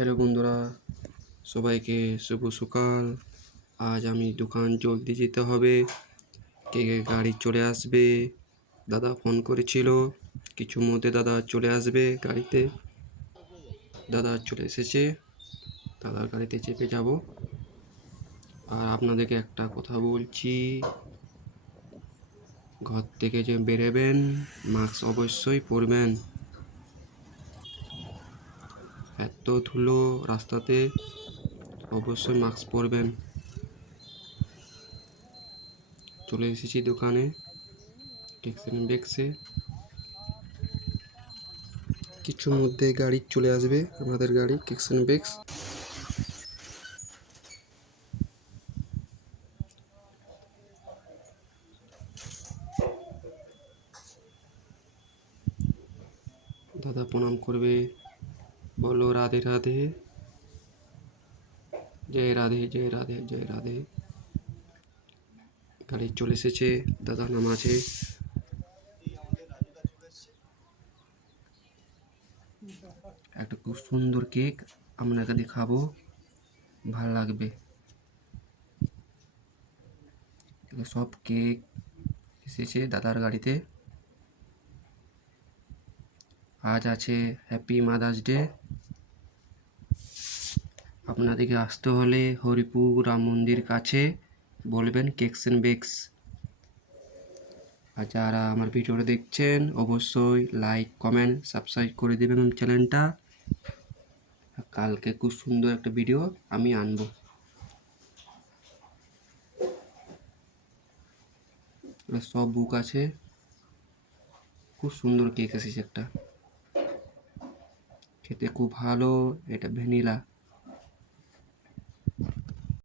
Hello বন্ধুরা, সবাইকে শুভ সকাল। আজ আমি দোকান জলদি যেতে হবে, কেকের গাড়ি চলে আসবে। দাদা ফোন করেছিল, কিছু মধ্যে দাদা চলে আসবে গাড়িতে। দাদা চলে এসেছে, দাদার গাড়িতে চেপে যাব। আর আপনাদেরকে একটা কথা বলছি, ঘর থেকে যে বেরোবেন মাস্ক অবশ্যই পরবেন। এত ধুলো রাস্তাতে, অবশ্যই মাস্ক পরবেন। চলে এসেছি দোকানে কেকস এন্ড বেকসে। কিছুর মধ্যে গাড়ি চলে আসবে, আমাদের গাড়ি কেকস এন্ড বেকস। দাদা প্রণাম করবে, বলো রাধে রাধে, জয় রাধে জয় রাধে জয় রাধে। গাড়ি চলে এসেছে, দাদা নামাছে। একটা খুব সুন্দর কেক আপনাকে দেখাবো, ভালো লাগবে। সব কেক এসেছে দাদার গাড়িতে। আজ আছে হ্যাপি মাদার্স ডে। আপনাদেরকে আসতে হলে হরিপুর রাম মন্দির কাছে বলবেন কেকস এন্ড বেকস। আর যারা আমার ভিডিওটা দেখছেন অবশ্যই লাইক কমেন্ট সাবস্ক্রাইব করে দেবেন চ্যানেলটা। কালকে খুব সুন্দর একটা ভিডিও আমি আনবো। সব বুক আছে, খুব সুন্দর কেক এসেছে একটা, খেতে খুব ভালো। এটা ভ্যানিলা।